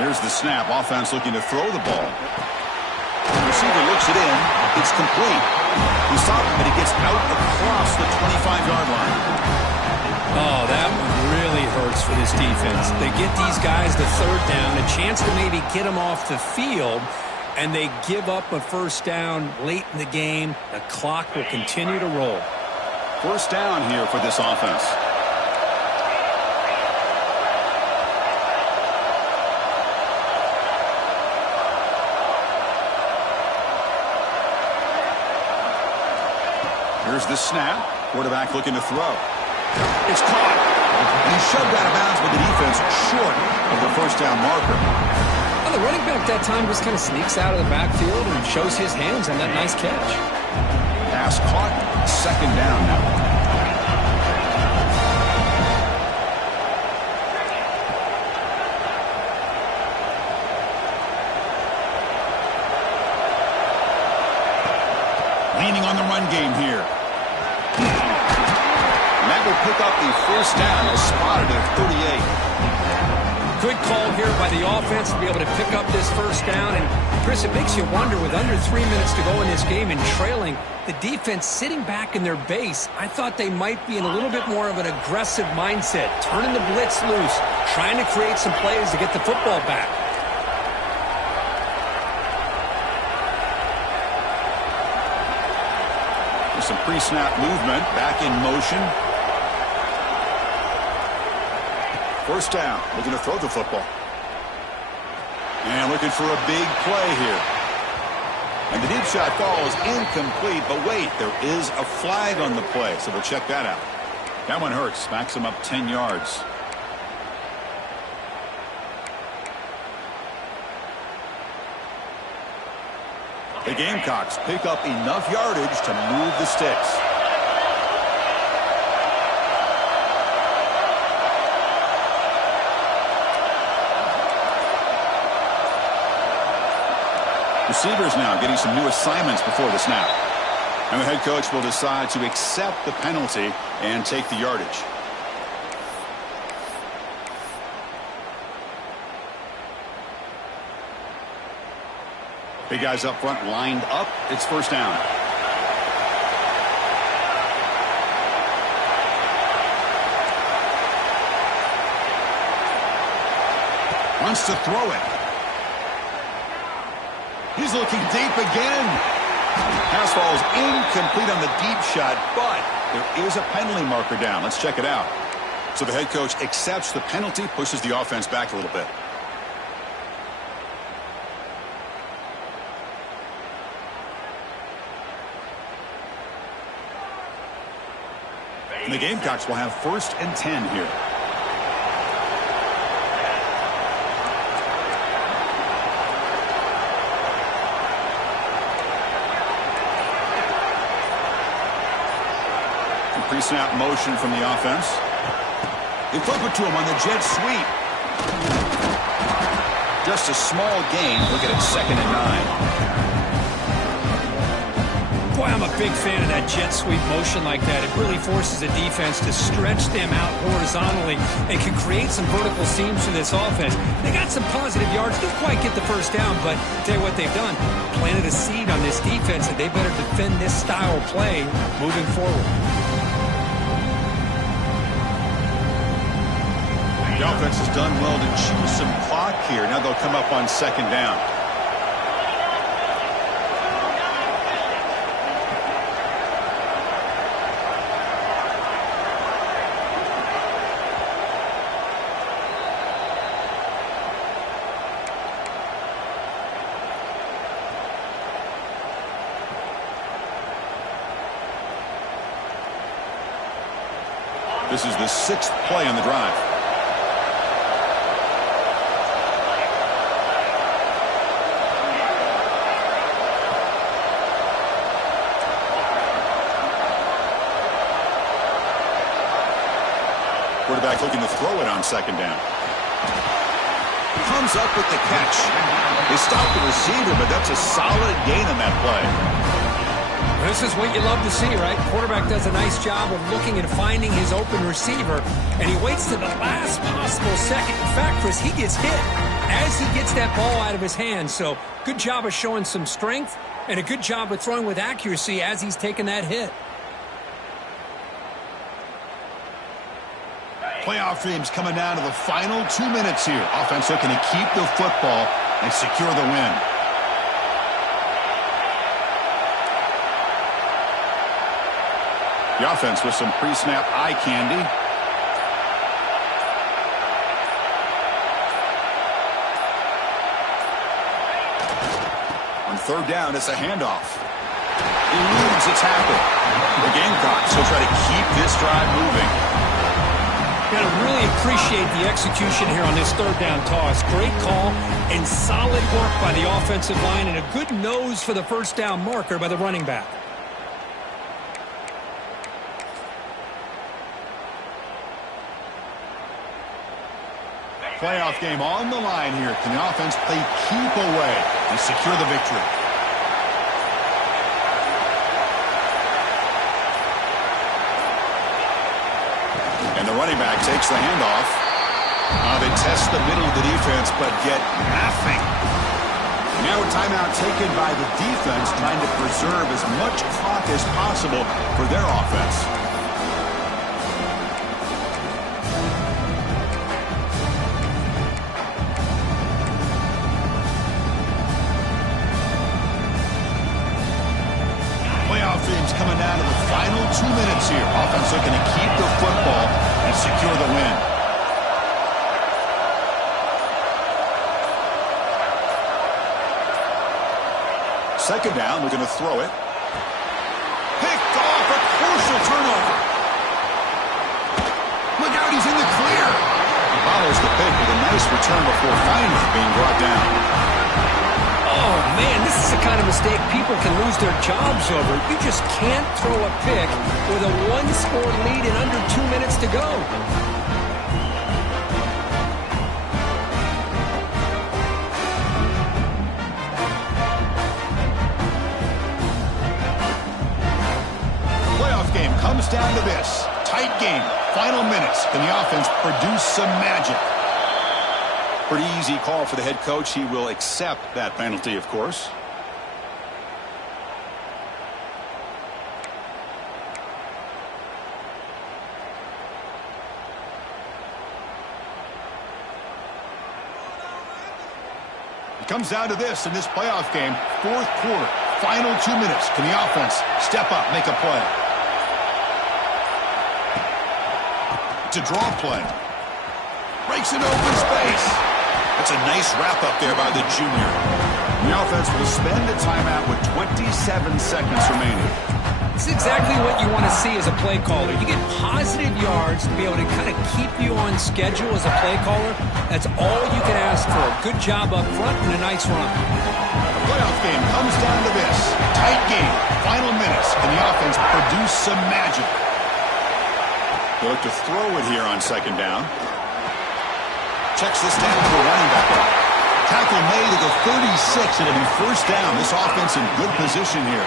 Here's the snap. Offense looking to throw the ball. The receiver looks it in. It's complete. He stopped him, but he gets out across the 25-yard line. Oh, that one really hurts for this defense. They get these guys the third down, a chance to maybe get them off the field, and they give up a first down late in the game. The clock will continue to roll. First down here for this offense. Here's the snap. Quarterback looking to throw. It's caught. And he's shoved out of bounds with the defense short of the first down marker. Well, the running back that time just kind of sneaks out of the backfield and shows his hands on that nice catch. Pass caught. Second down now. Leaning on the run game here. And that will pick up the first down. Spotted at 38. Good call here by the offense to be able to pick up this first down. And, Chris, it makes you wonder, with under 3 minutes to go in this game and trailing, the defense sitting back in their base, I thought they might be in a little bit more of an aggressive mindset, turning the blitz loose, trying to create some plays to get the football back. Some pre-snap movement, back in motion. First down, looking to throw the football. And looking for a big play here. And the deep shot falls incomplete, but wait, there is a flag on the play, so we'll check that out. That one hurts, backs him up 10 yards. The Gamecocks pick up enough yardage to move the sticks. Receivers now getting some new assignments before the snap. And the head coach will decide to accept the penalty and take the yardage. Big guys up front lined up. It's first down. Wants to throw it. He's looking deep again. Pass falls incomplete on the deep shot, but there is a penalty marker down. Let's check it out. So the head coach accepts the penalty, pushes the offense back a little bit. And the Gamecocks will have 1st and 10 here. Pre-snap motion from the offense. They flip it to him on the jet sweep. Just a small gain. Look at it, 2nd and 9. Boy, I'm a big fan of that jet sweep motion like that. It really forces the defense to stretch them out horizontally and can create some vertical seams for this offense. They got some positive yards. Didn't quite get the first down, but I'll tell you what they've done. Planted a seed on this defense, and they better defend this style of play moving forward. The offense has done well to chew some clock here. Now they'll come up on 2nd down. This is the 6th play on the drive. Quarterback looking to throw it on 2nd down. Comes up with the catch. They stop the receiver, but that's a solid gain on that play. This is what you love to see, right? Quarterback does a nice job of looking and finding his open receiver, and he waits to the last possible second. In fact, Chris, he gets hit as he gets that ball out of his hands. So good job of showing some strength and a good job of throwing with accuracy as he's taking that hit. Playoff dreams coming down to the final 2 minutes here. Offense looking to keep the football and secure the win. The offense with some pre-snap eye candy. On 3rd down, it's a handoff. Eludes a tackle. The Gamecocks will try to keep this drive moving. Got to really appreciate the execution here on this 3rd down toss. Great call and solid work by the offensive line and a good nose for the 1st down marker by the running back. Playoff game on the line here. Can the offense play keep away and secure the victory? And the running back takes the handoff. They test the middle of the defense, but get nothing. Now a timeout taken by the defense, trying to preserve as much clock as possible for their offense. Coming down to the final 2 minutes here. Offense looking to keep the football and secure the win. Second down, we're going to throw it. Picked off, a crucial turnover. Look out, he's in the clear. He follows the pick with a nice return before finally being brought down. Oh, man, this is the kind of mistake people can lose their jobs over. You just can't throw a pick with a 1-score lead in under 2 minutes to go. Playoff game comes down to this. Tight game, final minutes. Can the offense produce some magic? Pretty easy call for the head coach. He will accept that penalty, of course. It comes down to this in this playoff game. Fourth quarter, final 2 minutes. Can the offense step up, make a play? It's a draw play. Breaks an open space. That's a nice wrap-up there by the junior. The offense will spend a timeout with 27 seconds remaining. This is exactly what you want to see as a play caller. You get positive yards to be able to kind of keep you on schedule as a play caller. That's all you can ask for. Good job up front and a nice run. The playoff game comes down to this. Tight game. Final minutes. Can the offense produce some magic? They look to throw it here on second down. Checks this down to the running back. Tackle made at the 36, and it'll be first down. This offense in good position here.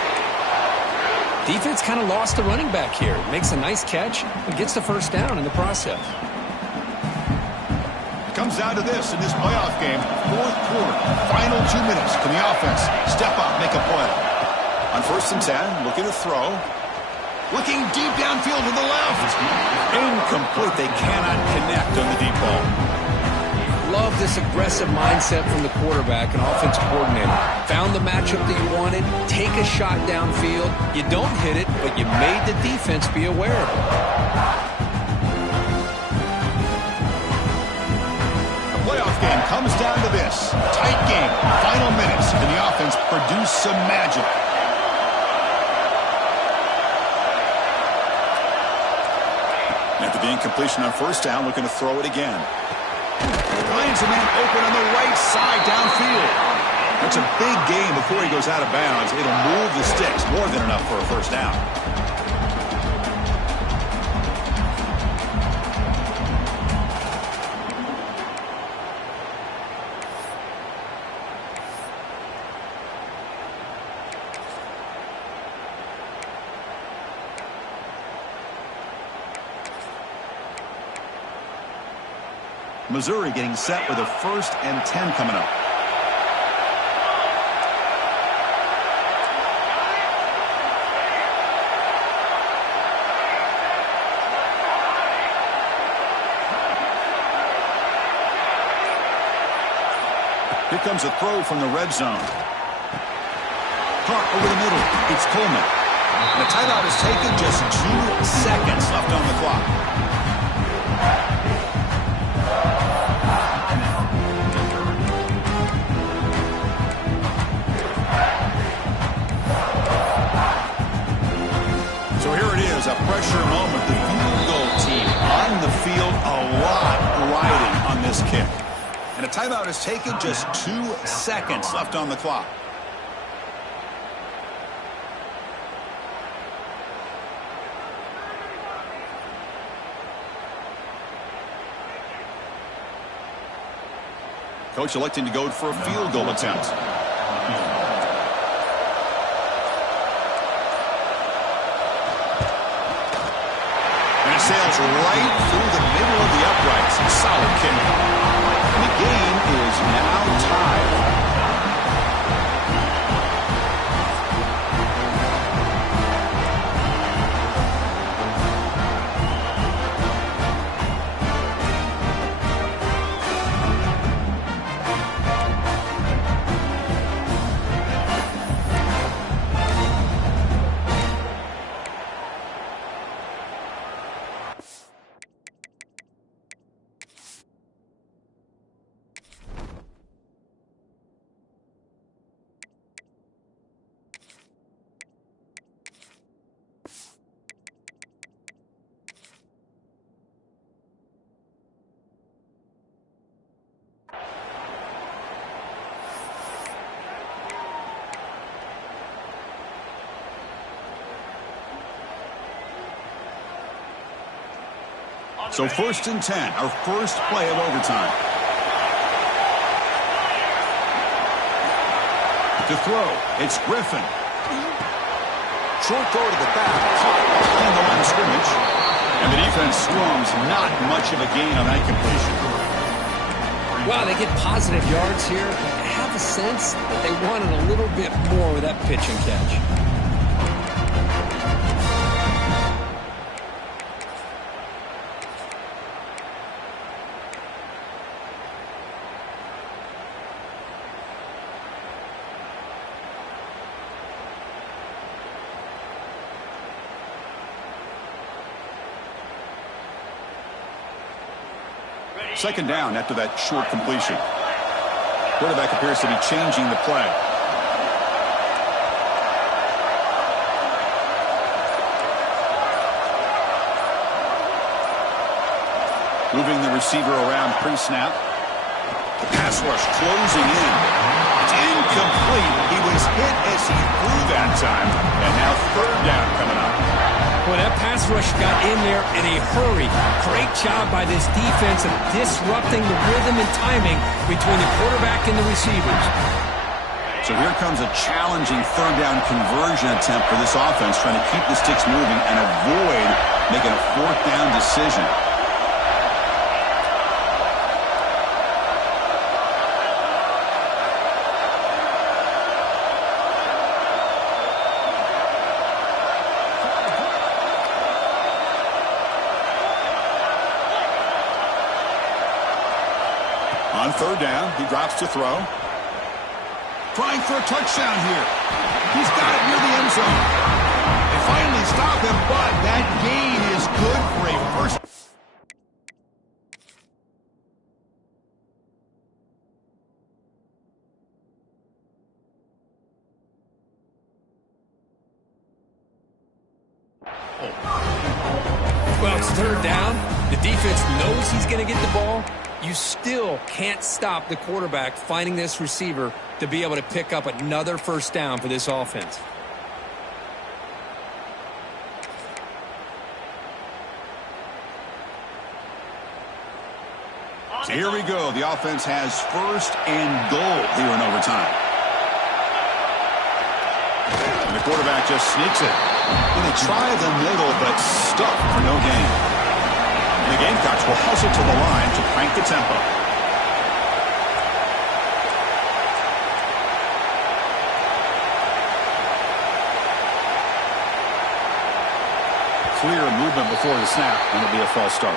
Defense kind of lost the running back here. Makes a nice catch and gets the first down in the process. It comes down to this in this playoff game. Fourth quarter, final 2 minutes. Can the offense step up, make a play? On 1st and 10, looking to throw. Looking deep downfield to the left. Incomplete. They cannot connect on the deep ball. Love this aggressive mindset from the quarterback and offensive coordinator. Found the matchup that you wanted, take a shot downfield. You don't hit it, but you made the defense be aware of it. The playoff game comes down to this. Tight game, final minutes. Can the offense produce some magic? After the incompletion on first down, looking to throw it again. Finds a man open on the right side downfield. That's a big game before he goes out of bounds. It'll move the sticks, more than enough for a first down. Missouri getting set with a 1st and 10 coming up. Here comes a throw from the red zone. Caught over the middle. It's Coleman. And the timeout is taken. Just 2 seconds left on the clock. So here it is, a pressure moment. The field goal team on the field, a lot riding on this kick. And a timeout is taken, just 2 seconds left on the clock. Coach electing to go for a field goal attempt. Sails right through the middle of the uprights. Solid kick. And the game is now tied. So 1st and 10, our first play of overtime. To throw, it's Griffin. Short throw to the back, caught behind the line of scrimmage. And the defense storms, not much of a gain on that completion. Wow, they get positive yards here, but I have a sense that they wanted a little bit more with that pitch and catch. Second down after that short completion. Quarterback appears to be changing the play. Moving the receiver around pre-snap. The pass rush closing in. It's incomplete. He was hit as he threw that time. And now third down coming up. Well, that pass rush got in there in a hurry. Great job by this defense of disrupting the rhythm and timing between the quarterback and the receivers. So here comes a challenging third down conversion attempt for this offense, trying to keep the sticks moving and avoid making a fourth down decision. On third down, he drops to throw. Trying for a touchdown here. He's got it near the end zone. They finally stop him, but that gain is good for a first. Well, it's third down. The defense knows he's going to get the ball. You still can't stop the quarterback finding this receiver to be able to pick up another first down for this offense. So here we go. The offense has first and goal here in overtime. And the quarterback just sneaks it. And they try the middle, but stuck for no gain. The Gamecocks will hustle to the line to crank the tempo. Clear movement before the snap, and it'll be a false start.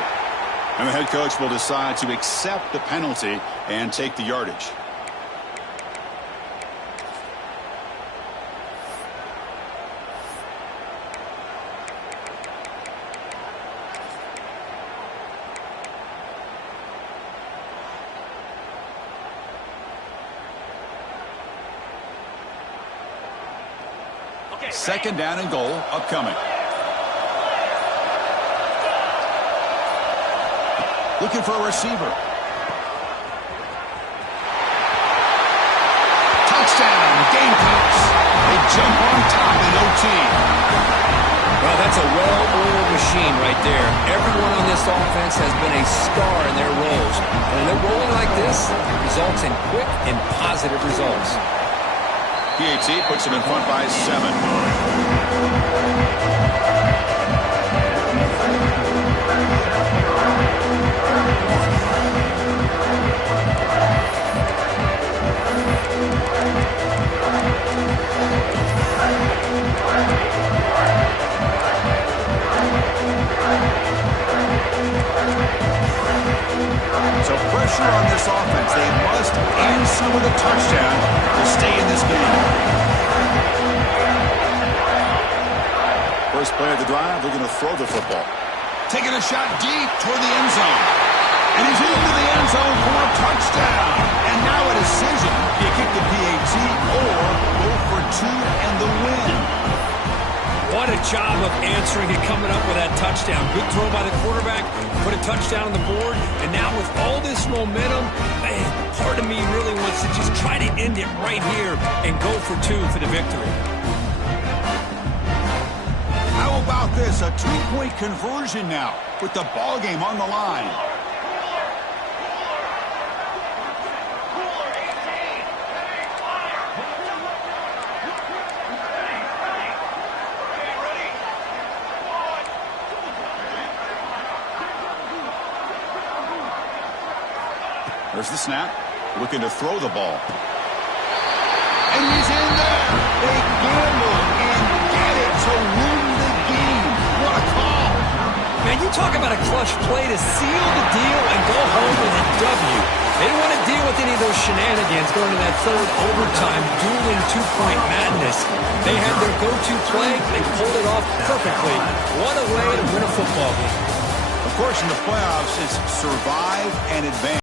And the head coach will decide to accept the penalty and take the yardage. Second down and goal upcoming. Looking for a receiver. Touchdown, Gamecocks. They jump on top in OT. Well, that's a well-oiled machine right there. Everyone on this offense has been a star in their roles. And when they're rolling like this, it results in quick and positive results. PAT puts them in front by 7. So pressure on this offense. They must answer with a touchdown to stay in this game. First play of the drive, they're going to throw the football. Taking a shot deep toward the end zone. And he's into the end zone for a touchdown. And now a decision. Do you kick the PAT or go for 2 and the win? What a job of answering and coming up with that touchdown. Good throw by the quarterback, put a touchdown on the board, and now with all this momentum, man, part of me really wants to just try to end it right here and go for 2 for the victory. How about this? A 2-point conversion now with the ball game on the line. There's the snap. Looking to throw the ball. And he's in there. They gamble and get it to win the game. What a call. Man, you talk about a clutch play to seal the deal and go home with a W. They didn't want to deal with any of those shenanigans going to that third overtime, dueling 2-point madness. They had their go-to play. They pulled it off perfectly. What a way to win a football game. Of course, in the playoffs, it's survive and advance.